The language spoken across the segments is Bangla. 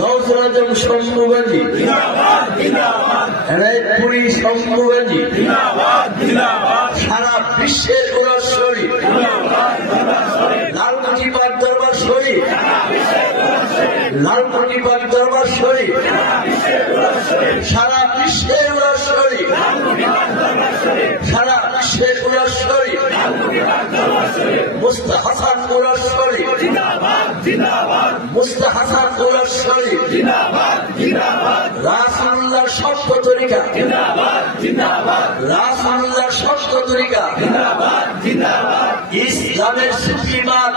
গৌসুল আজম শম্ভুগাজী, এনায়েতপুরী শম্ভুগাজী, সারা বিশ্বের উলশ্বরী লালকুটিবাগ দরবার শরীফ, লালকুটিবাগ দরবার শরীফ, সারা বিশ্বের উলশ্বরী, সারা বিশ্বের উলশ্বরী মুস্তা হাসান উলশ্বরী, মুস্তা হাসান উলশ্বরী, রাসূলুল্লাহর সত্য তরিকা, রাসূলুল্লাহর সত্য তরিকা, ইসলামের সুফিবাদ,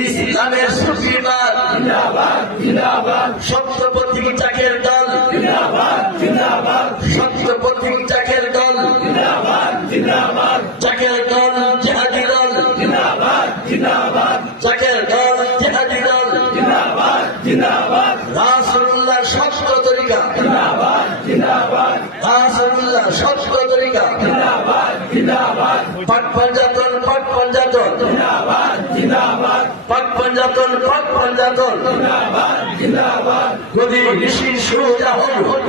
ইসলামের সুফিবাদ, সত্যপথিক চাকের দল, সত্যপথিক চাকের দল, চাকের দল জিহাদি দল, চাকের দল জিহাদি দল, রাসূলুল্লাহর সত্য তরিকা, রাসূলুল্লাহর সত্য তরিকা, পাক পাঞ্জাতন, পাক পাঞ্জাতন, পাক পাঞ্জাতন, পাক পাঞ্জাতন, নবী ঋষি সুজা হুজুর,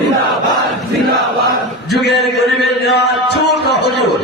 যুগের গরিবের নেওয়া চূর্ণ হুজুর,